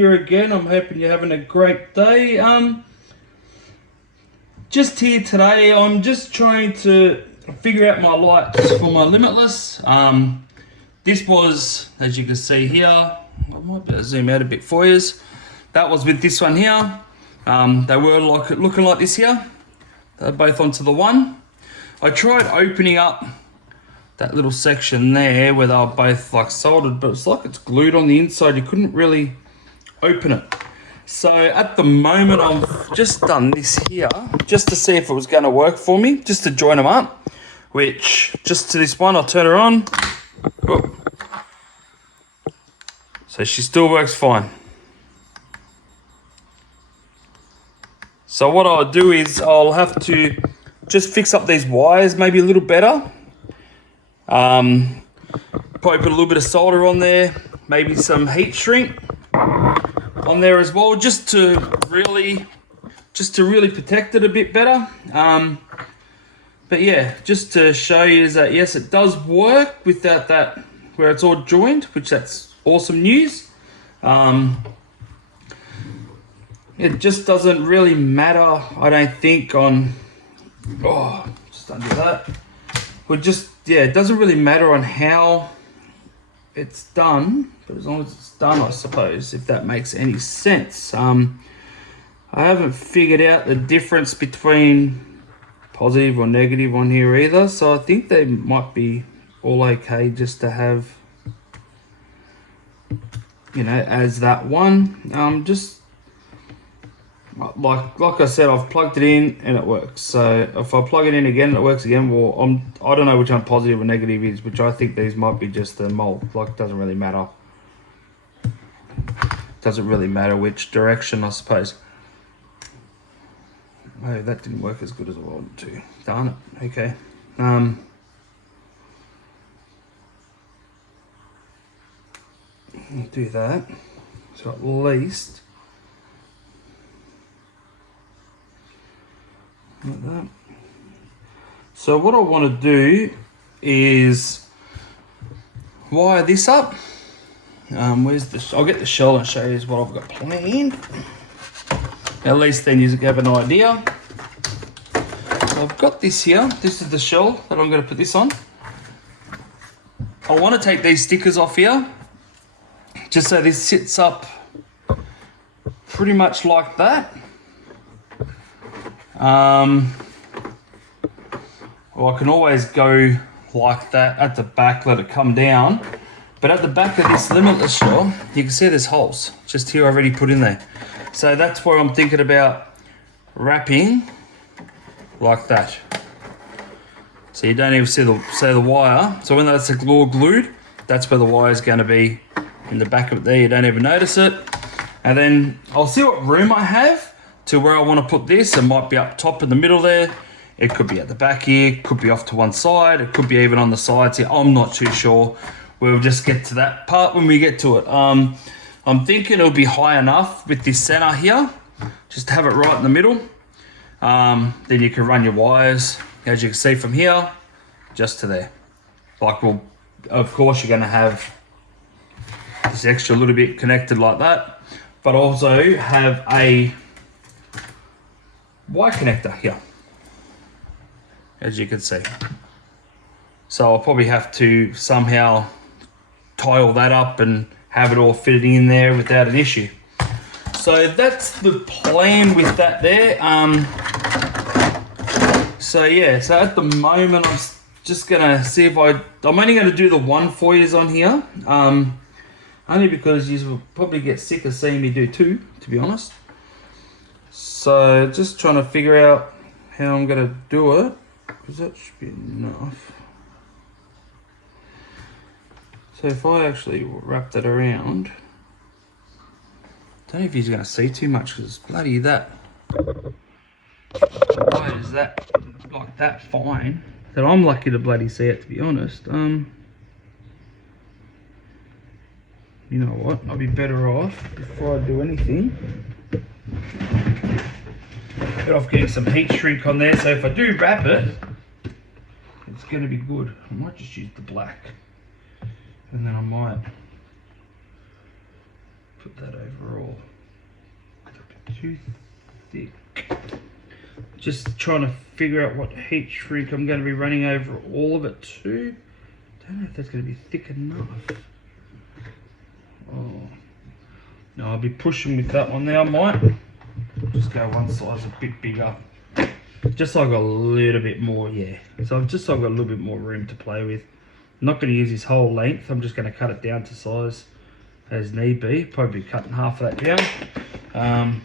here again. I'm hoping you're having a great day. Just here today, I'm just trying to figure out my lights for my Limitless. This was, as you can see here, I might be able to zoom out a bit for you. That was with this one here. They were looking like this here. They're both onto the one. I tried opening up that little section there where they were both like soldered, but it's like it's glued on the inside. You couldn't really open it. So at the moment, I've just done this here just to see if it was going to work for me, just to join them up, which just to this one, I'll turn her on. Whoa. So she still works fine. So what I'll do is I'll have to just fix up these wires maybe a little better. Probably put a little bit of solder on there, maybe some heat shrink on there as well, just to really protect it a bit better. But yeah, just to show you is that yes, it does work without that where it's all joined, which that's awesome news. It just doesn't really matter, I don't think, on just undo that. It doesn't really matter on how it's done, but as long as it's done, I suppose, if that makes any sense. I haven't figured out the difference between positive or negative on here either, so I think they might be all okay just to have, you know, as that one. Just like I said, I've plugged it in and it works. So if I plug it in again and it works again, well, I don't know which one positive or negative is, which I think these might be just the mold. Like, it doesn't really matter. Doesn't really matter which direction, I suppose. Oh, that didn't work as good as I wanted to. Darn it. Okay. I'll do that. So at least like that. So what I want to do is wire this up. I'll get the shell and show you what I've got planned. At least then you have an idea. So I've got this here. This is the shell that I'm going to put this on. I want to take these stickers off here, just so this sits up pretty much like that. Or I can always go like that at the back, let it come down. But at the back of this Limitless shell, you can see there's holes just here already put in there. So that's where I'm thinking about wrapping like that. So you don't even see the wire. So when that's all glued, that's where the wire is going to be in the back of it there. You don't even notice it. And then I'll see what room I have to where I want to put this. It might be up top in the middle there. It could be at the back here, could be off to one side. It could be even on the sides here. I'm not too sure. We'll just get to that part when we get to it. I'm thinking it'll be high enough with this center here, just to have it right in the middle. Then you can run your wires, as you can see from here, just to there. Like, well, of course you're gonna have this extra little bit connected like that, but also have a wire connector here, as you can see. So I'll probably have to somehow tie all that up and have it all fitted in there without an issue. So that's the plan with that there. So yeah, so at the moment I'm just gonna see if I'm only gonna do the one for yous on here. Only because you will probably get sick of seeing me do two, to be honest. So just trying to figure out how I'm gonna do it, because that should be enough. So if I actually wrap that around, I don't know if he's going to see too much, because bloody that. Why is that like that fine? That I'm lucky to bloody see it, to be honest. You know what? I'll be better off before I do anything. Better off getting some heat shrink on there, so if I do wrap it, it's going to be good. I might just use the black. And then I might put that over all. Too thick. Just trying to figure out what heat shrink I'm going to be running over all of it too. Don't know if that's going to be thick enough. Oh. No, I'll be pushing with that one now, I might. Just go one size a bit bigger. Just so I've got a little bit more, yeah. So I've got a little bit more room to play with. I'm not going to use this whole length. I'm just going to cut it down to size as need be. Probably cutting half of that down.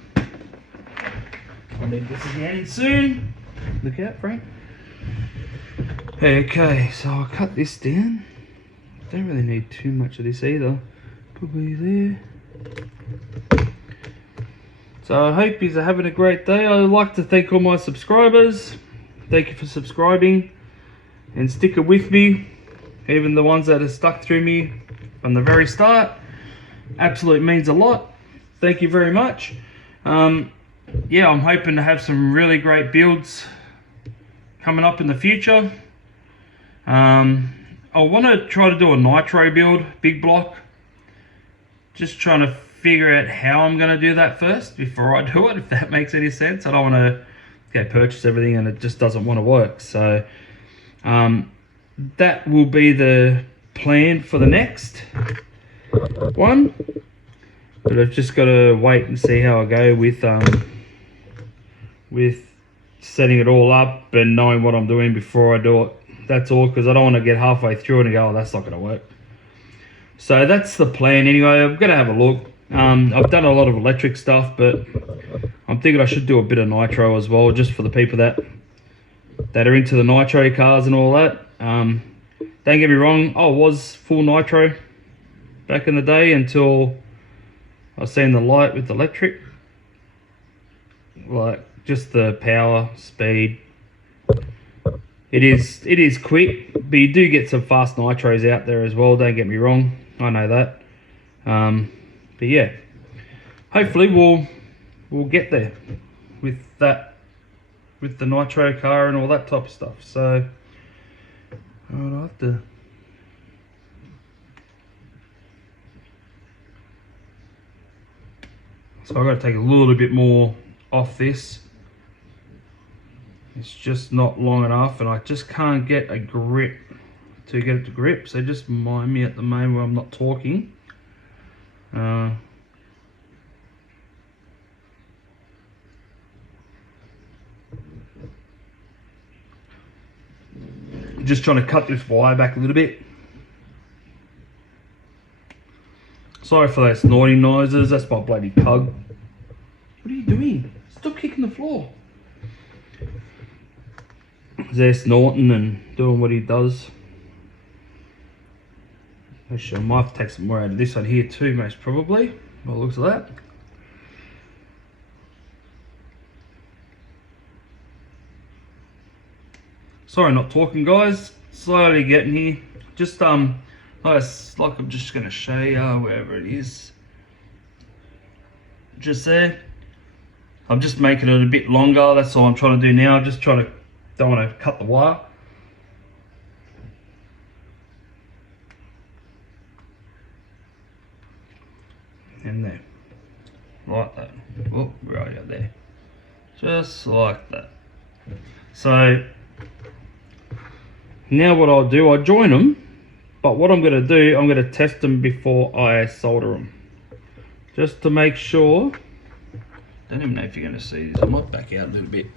I'll need this again soon. Look out, Frank. Okay, so I'll cut this down. Don't really need too much of this either. Probably there. So I hope you're having a great day. I'd like to thank all my subscribers. Thank you for subscribing and sticking with me. Even the ones that have stuck through me from the very start. Absolutely means a lot. Thank you very much. Yeah, I'm hoping to have some really great builds coming up in the future. I want to try to do a nitro build, big block. Just trying to figure out how I'm going to do that first before I do it, if that makes any sense. I don't want to purchase everything and it just doesn't want to work. So that will be the plan for the next one. But I've just got to wait and see how I go with setting it all up and knowing what I'm doing before I do it. That's all, because I don't want to get halfway through and go, oh, that's not going to work. So that's the plan anyway. I'm going to have a look. I've done a lot of electric stuff, but I'm thinking I should do a bit of nitro as well, just for the people that are into the nitro cars and all that. Don't get me wrong, I was full nitro back in the day until I seen the light with electric. Like, just the power, speed. It is quick, but you do get some fast nitros out there as well, don't get me wrong. I know that. But yeah, hopefully we'll get there with that, with the nitro car and all that type of stuff. So I'll have to. So I've got to take a little bit more off this. It's just not long enough, and I just can't get a grip to get it to grip. So just mind me at the moment where I'm not talking. Just trying to cut this wire back a little bit. Sorry for those snorting noises, that's my bloody pug. What are you doing? Stop kicking the floor. They're snorting and doing what he does. Actually, I might have to take some more out of this one here too, most probably, by the looks of that. Sorry, not talking, guys. Slowly getting here. Just like I'm just gonna show you wherever it is. Just there. I'm just making it a bit longer. That's all I'm trying to do now. Just trying to, don't want to cut the wire. And there, like that. Oh, right out there, just like that. So now what I'll do, I'll join them, but what I'm going to do, I'm going to test them before I solder them, just to make sure. Don't even know if you're going to see this. I might back out a little bit.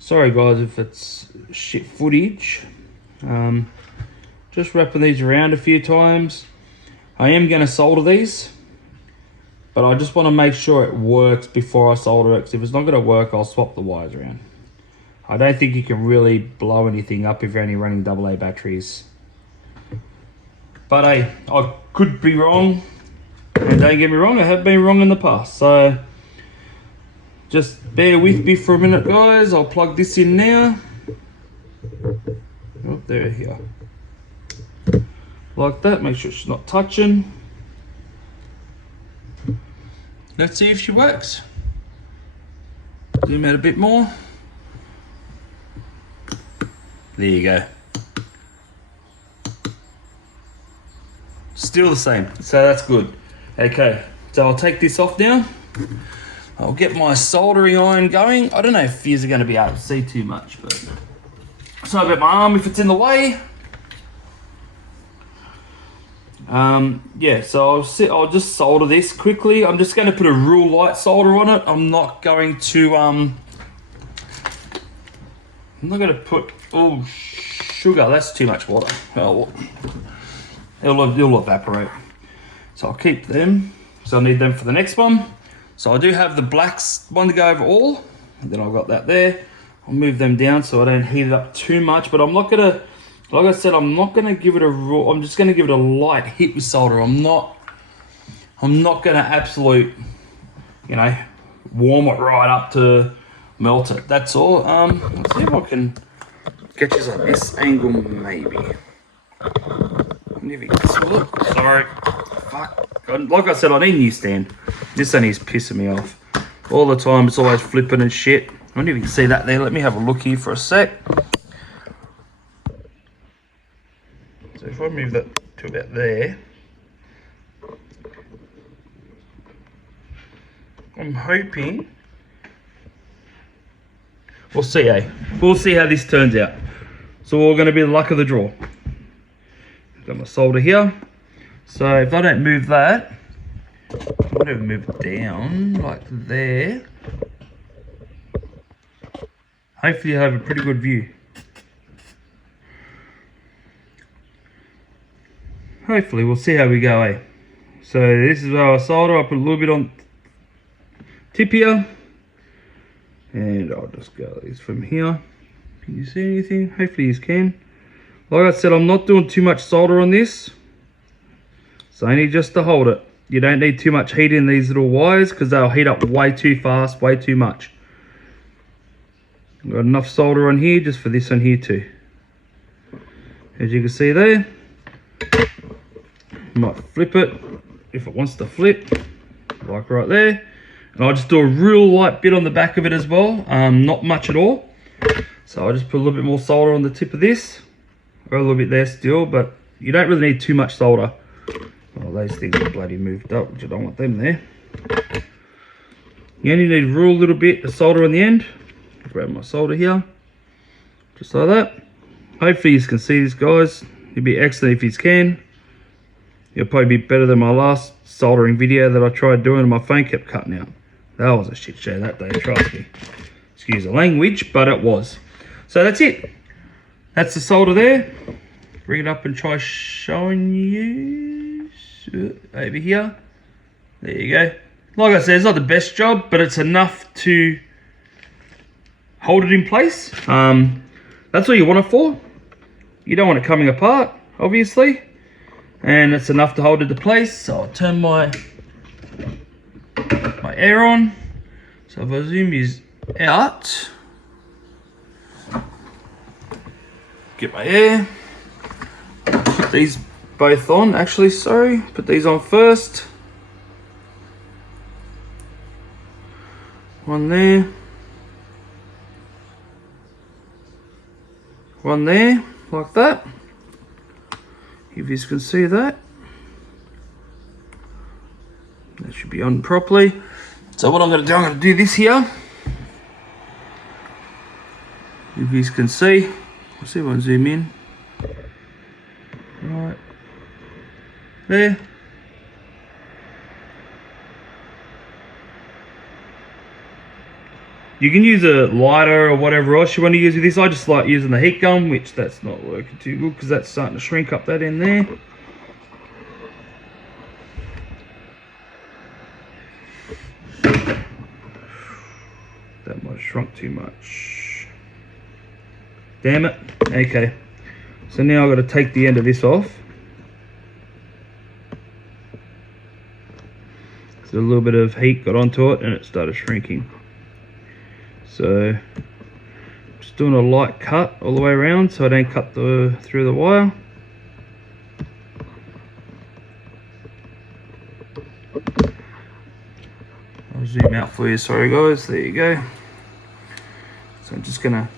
Sorry guys if it's shit footage. Just wrapping these around a few times. I am going to solder these, but I just want to make sure it works before I solder it, because if it's not going to work, I'll swap the wires around. I don't think you can really blow anything up if you're only running AA batteries. But hey, I could be wrong, and don't get me wrong, I have been wrong in the past. So just bear with me for a minute, guys. I'll plug this in now. Oh, there, here. Like that, make sure it's not touching. Let's see if she works. Zoom out a bit more. There you go. Still the same, so that's good. Okay, So I'll take this off now. I'll get my soldering iron going. I don't know if you are going to be able to see too much, but sorry about my arm if it's in the way. Yeah, so I'll just solder this quickly. I'm just going to put a real light solder on it. I'm not going to put, oh, sugar, that's too much water. Oh, it'll evaporate. So I'll keep them, so I'll need them for the next one. So I do have the blacks one to go over all, and then I've got that there. I'll move them down so I don't heat it up too much, but I'm not gonna, like I said, I'm not gonna give it a raw, I'm just gonna give it a light hit with solder. I'm not gonna absolute, you know, warm it right up to melt it. That's all. Let's see if I can get you on this angle, maybe. Maybe. Sorry. Fuck. Like I said, I need a new stand. This thing is pissing me off. All the time, it's always flipping and shit. I wonder if you can see that there. Let me have a look here for a sec. So if I move that to about there, I'm hoping, we'll see, eh? We'll see how this turns out. So we're going to be the luck of the draw. Got my solder here. So if I don't move that, I'm going to move it down like there. Hopefully you have a pretty good view. Hopefully, we'll see how we go, eh? So this is where I solder. I put a little bit on tip here. And I'll just go this from here. Can you see anything? Hopefully you can. Like I said, I'm not doing too much solder on this. It's only just to hold it. You don't need too much heat in these little wires because they'll heat up way too fast, way too much. I've got enough solder on here just for this one here too. As you can see there, might flip it if it wants to flip, like right there. And I'll just do a real light bit on the back of it as well, not much at all. So I'll just put a little bit more solder on the tip of this, or a little bit there still, but you don't really need too much solder. Oh, those things are bloody moved up, which I don't want them there. You only need a real little bit of solder on the end. Grab my solder here, just like that. Hopefully you can see this, guys. It'd be excellent if you can. It'll probably be better than my last soldering video that I tried doing and my phone kept cutting out. That was a shit show that day, trust me. Excuse the language, but it was. So that's it. That's the solder there. Bring it up and try showing you over here. There you go. Like I said, it's not the best job, but it's enough to hold it in place. That's what you want it for. You don't want it coming apart, obviously. And it's enough to hold it in place. So I'll turn my air on. So if I zoom is out, get my air. Put these both on. Actually, sorry, put these on first. One there. One there, like that. If you can see that. That should be on properly. So what I'm going to do this here. If you can see, let's see if I can zoom in. Right there. You can use a lighter or whatever else you want to use with this. I just like using the heat gun, which that's not working too good because that's starting to shrink up that end there. That might have shrunk too much. Damn it. Okay. So now I've got to take the end of this off. So a little bit of heat got onto it and it started shrinking. So just doing a light cut all the way around so I don't cut through the wire. I'll zoom out for you, sorry guys, there you go. So I'm just gonna,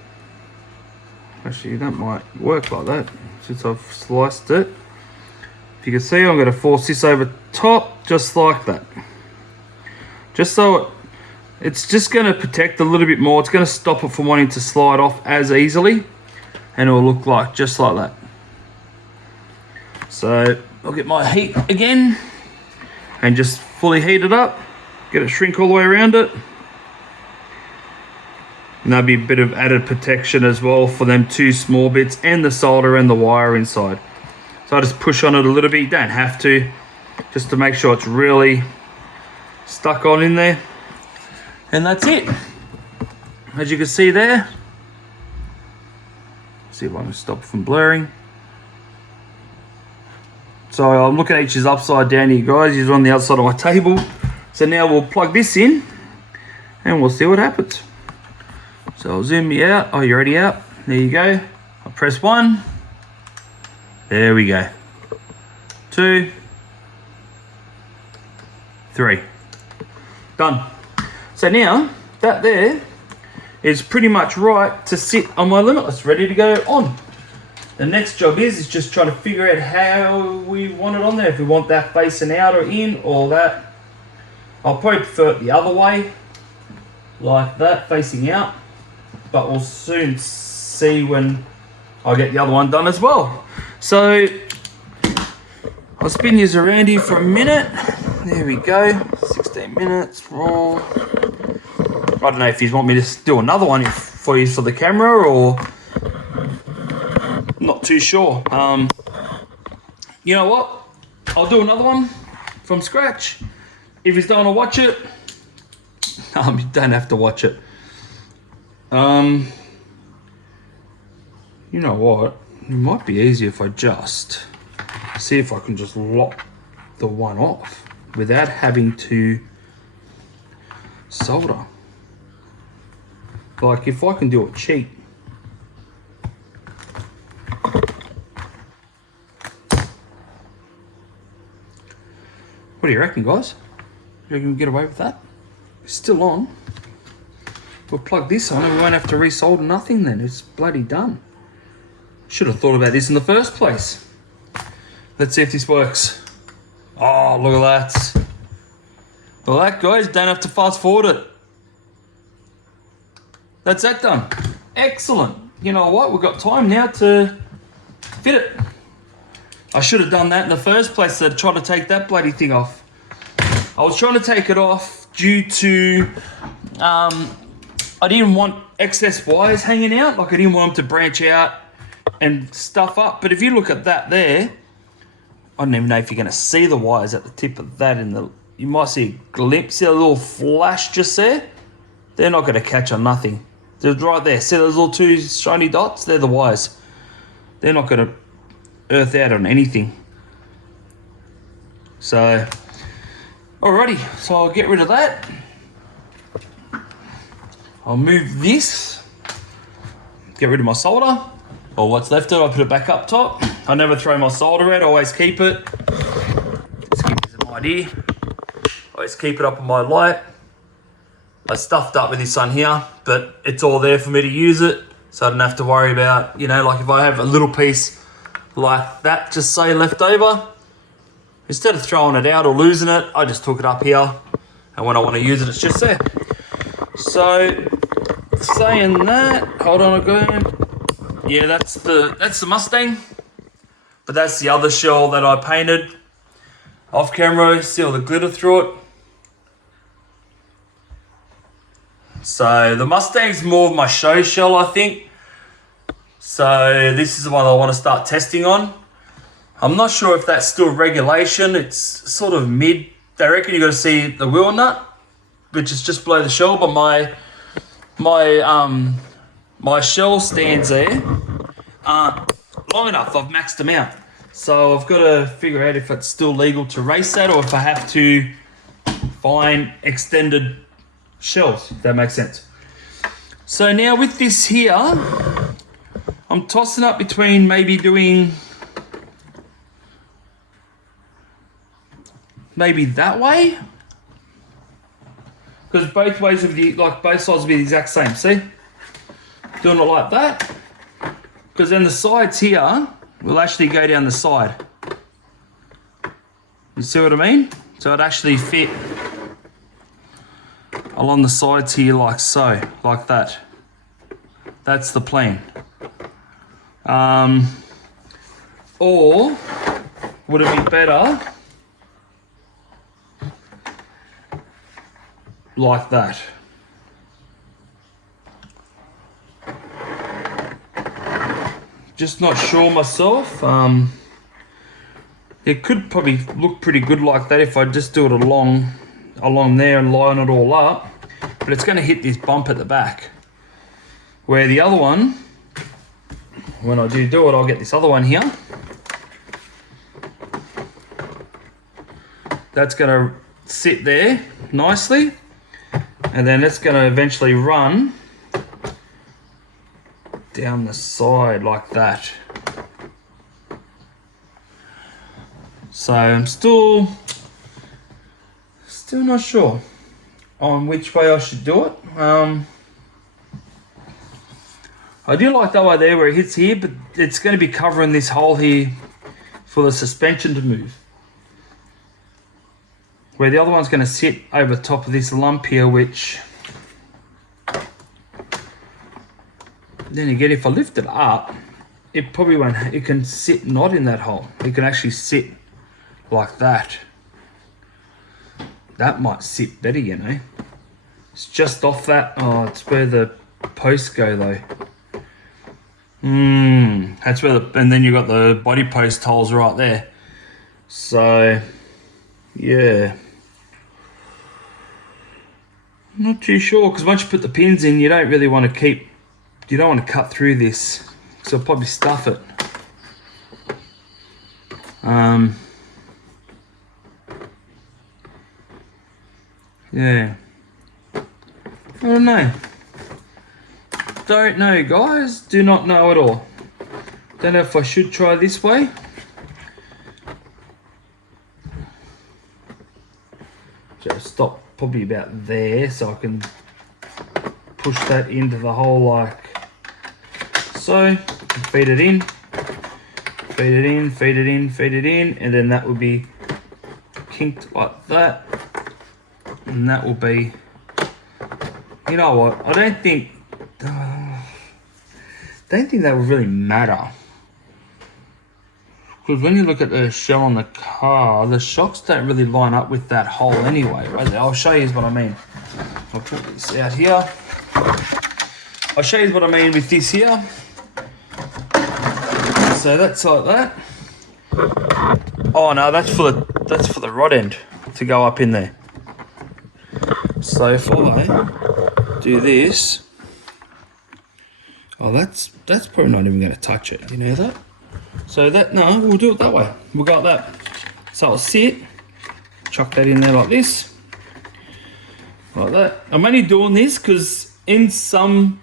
actually that might work like that since I've sliced it. If you can see, I'm gonna force this over top just like that. just so it's just going to protect a little bit more. It's going to stop it from wanting to slide off as easily, and it will look like just like that. So I'll get my heat again and just fully heat it up, get it shrink all the way around it. And that'll be a bit of added protection as well for them two small bits and the solder and the wire inside. So I just push on it a little bit. You don't have to, just to make sure it's really stuck on in there. And that's it. As you can see there. See if I can stop from blurring. So I'm looking at each upside down here, guys. He's on the outside of my table. So now we'll plug this in and we'll see what happens. So I'll zoom you out. Oh, you're already out. There you go. I'll press 1. There we go. 2, 3. Done. So now that there is pretty much right to sit on my Limitless, ready to go on. The next job is just trying to figure out how we want it on there. If we want that facing out or in, or that. I'll probably prefer it the other way, like that, facing out. But we'll soon see when I get the other one done as well. So I'll spin these around here for a minute. There we go, 16 minutes raw. I don't know if you want me to do another one for you for the camera, or not too sure. You know what? I'll do another one from scratch. If you don't want to watch it, you don't have to watch it. You know what? It might be easier if I just see if I can just lock the one off without having to solder. Like if I can do it cheap. What do you reckon, guys? You reckon we can get away with that? It's still on. We'll plug this on and we won't have to resolder nothing then. It's bloody done. Should have thought about this in the first place. Let's see if this works. Oh, look at that. Well, that, guys, don't have to fast forward it. That's that done. Excellent. You know what? We've got time now to fit it. I should have done that in the first place, so I'd try to take that bloody thing off. I was trying to take it off due to... I didn't want excess wires hanging out. Like I didn't want them to branch out and stuff up. But if you look at that there, I don't even know if you're going to see the wires at the tip of that. You might see a glimpse, see a little flash just there. They're not going to catch on nothing. They're right there. See those little two shiny dots? They're the wires. They're not going to earth out on anything. So, alrighty. So I'll get rid of that. I'll move this, get rid of my solder, or what's left of it, I'll put it back up top. I never throw my solder out, I always keep it. Just give you some idea. Always keep it up on my light. I stuffed up with this one here, but it's all there for me to use it, so I don't have to worry about, like if I have a little piece like that, just say left over, instead of throwing it out or losing it, I just took it up here, and when I want to use it, it's just there. So, saying that, hold on again. Yeah, that's the Mustang, but that's the other shell that I painted off camera. See all the glitter through it. So the Mustang's more of my show shell, I think. So this is the one I want to start testing on. I'm not sure if that's still regulation. It's sort of mid. They reckon you got to see the wheel nut, which is just below the shell, but my shell stands there aren't long enough. I've maxed them out. So I've got to figure out if it's still legal to race that, or if I have to find extended shells, if that makes sense. So now with this here, I'm tossing up between maybe doing that way, because both ways would be both sides would be the exact same. See, doing it like that, because then the sides here will actually go down the side. You see what I mean? So it actually fit along the sides here like so, like that. That's the plan. Or would it be better like that? Just not sure myself. It could probably look pretty good like that if I just do it along there and line it all up, but it's going to hit this bump at the back. Where the other one, when I do it, I'll get this other one here. That's going to sit there nicely, and then it's going to eventually run down the side like that. So I'm still not sure on which way I should do it. I do like that way there where it hits here, but it's going to be covering this hole here for the suspension to move. Where the other one's going to sit over top of this lump here, which then again, if I lift it up, it probably won't, it can sit not in that hole. It can actually sit like that. That might sit better, you know. It's just off that. Oh, it's where the posts go though. That's where and then you've got the body post holes right there. So, yeah. Not too sure, because once you put the pins in, you don't really want to you don't want to cut through this. So I'll probably stuff it. Yeah. I don't know. Don't know, guys. Do not know at all. Don't know if I should try this way. Just stop probably about there so I can push that into the hole like so. Feed it in, feed it in, feed it in, feed it in, and then that will be kinked like that. And that will be, you know what, I don't think that would really matter. Because when you look at the shell on the car, the shocks don't really line up with that hole anyway. Right there, I'll show you what I mean. I'll put this out here. I'll show you what I mean with this here. So that's like that. Oh no, that's for the rod end to go up in there. So if I do this, oh, that's probably not even going to touch it. You know that? So that, no, we'll do it that way. We'll go like that. So I'll sit, chuck that in there like this, like that. I'm only doing this because in some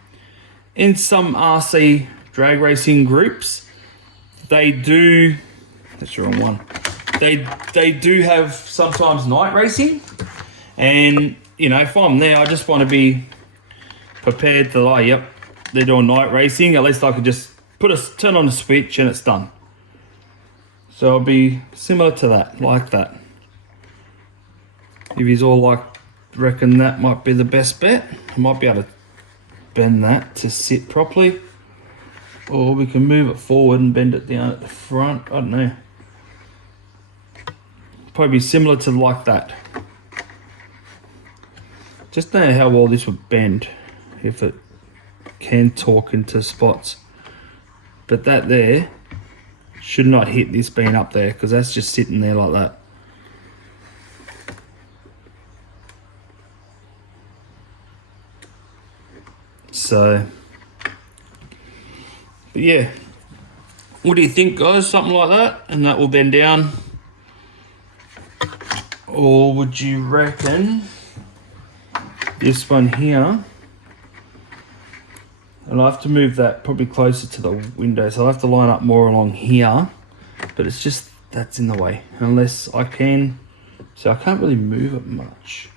RC drag racing groups, they do. That's the wrong one. They do have sometimes night racing, and you know, if I'm there, I just want to be prepared to like, yep, they're doing night racing. At least I could just turn on the switch and it's done. So it'll be similar to that, like that. If he's all like, reckon that might be the best bet, I might be able to bend that to sit properly. Or we can move it forward and bend it down at the front. I don't know. Probably similar to like that. Just don't know how well this would bend if it can torque into spots. But that there should not hit this being up there because that's just sitting there like that. So, but yeah. What do you think, guys? Something like that? And that will bend down. Or would you reckon this one here? And I'll have to move that probably closer to the window, so I'll have to line up more along here, but it's just, that's in the way, unless I can, so I can't really move it much.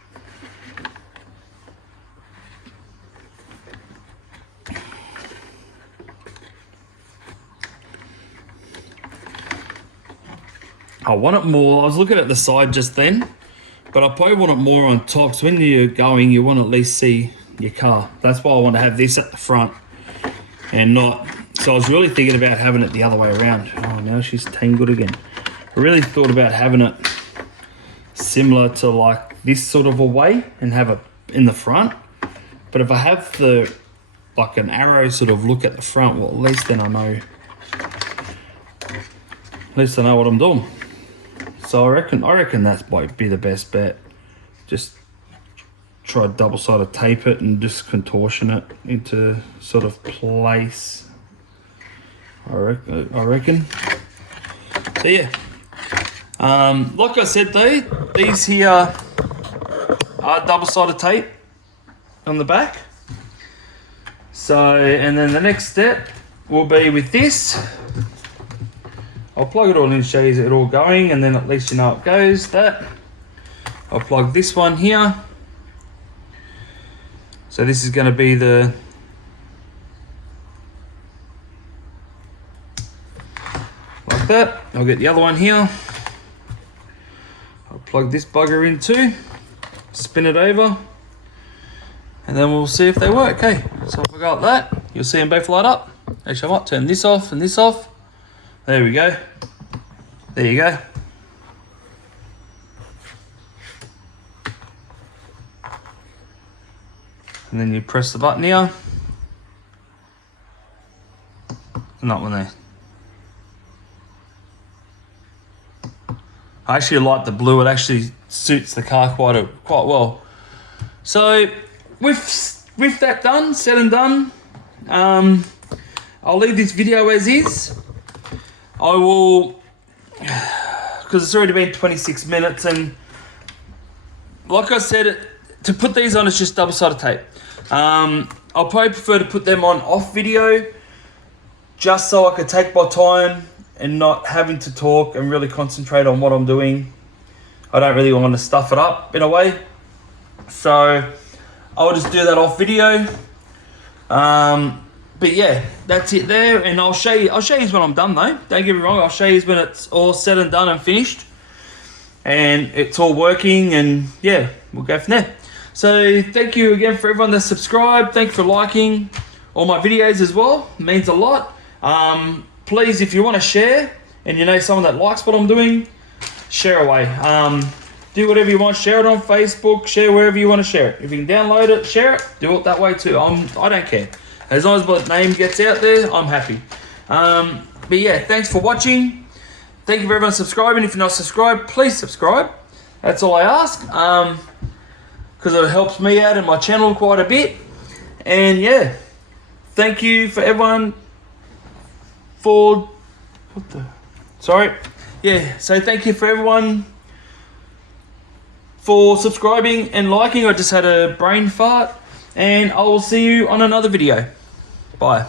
I want it more, I was looking at the side just then, But I probably want it more on top, so when you're going, you want to at least see your car. That's why I want to have this at the front and not. So I was really thinking about having it the other way around. Oh, now she's tangled again. I really thought about having it similar to like this sort of a way and have it in the front. But if I have the like an arrow sort of look at the front, well, at least then I know. At least I know what I'm doing. So I reckon that might be the best bet. Just try double-sided tape it and just contortion it into sort of place. I reckon. So yeah. Like I said though, these here are double-sided tape on the back. So, and then the next step will be with this. I'll plug it all in, show you it all going, and then at least you know it goes. That. I'll plug this one here. So this is going to be the like that. I'll get the other one here. I'll plug this bugger in too. Spin it over. And then we'll see if they work. Okay, so if I go like that, you'll see them both light up. Actually, I might turn this off and this off. There we go. There you go. And then you press the button here. And that one there. I actually like the blue. It actually suits the car quite well. So with that done, said and done, I'll leave this video as is. I will, because it's already been 26 minutes, and like I said, to put these on, it's just double-sided tape. I'll probably prefer to put them on off video, just so I could take my time and not having to talk and really concentrate on what I'm doing. I don't really want to stuff it up in a way. So I'll just do that off video. But yeah, that's it there, and I'll show you when I'm done though. Don't get me wrong, I'll show you when it's all said and done and finished. And it's all working, and yeah, we'll go from there. So thank you again for everyone that's subscribed. Thank you for liking all my videos as well. It means a lot. Please, if you want to share and you know someone that likes what I'm doing, share away. Do whatever you want. Share it on Facebook. Share wherever you want to share it. If you can download it, share it. Do it that way too. I don't care. As long as my name gets out there, I'm happy. But yeah, thanks for watching. Thank you for everyone subscribing. If you're not subscribed, please subscribe. That's all I ask. Because it helps me out and my channel quite a bit. And yeah, thank you for everyone for... Sorry. Yeah, so thank you for everyone for subscribing and liking. I just had a brain fart. And I will see you on another video. Bye.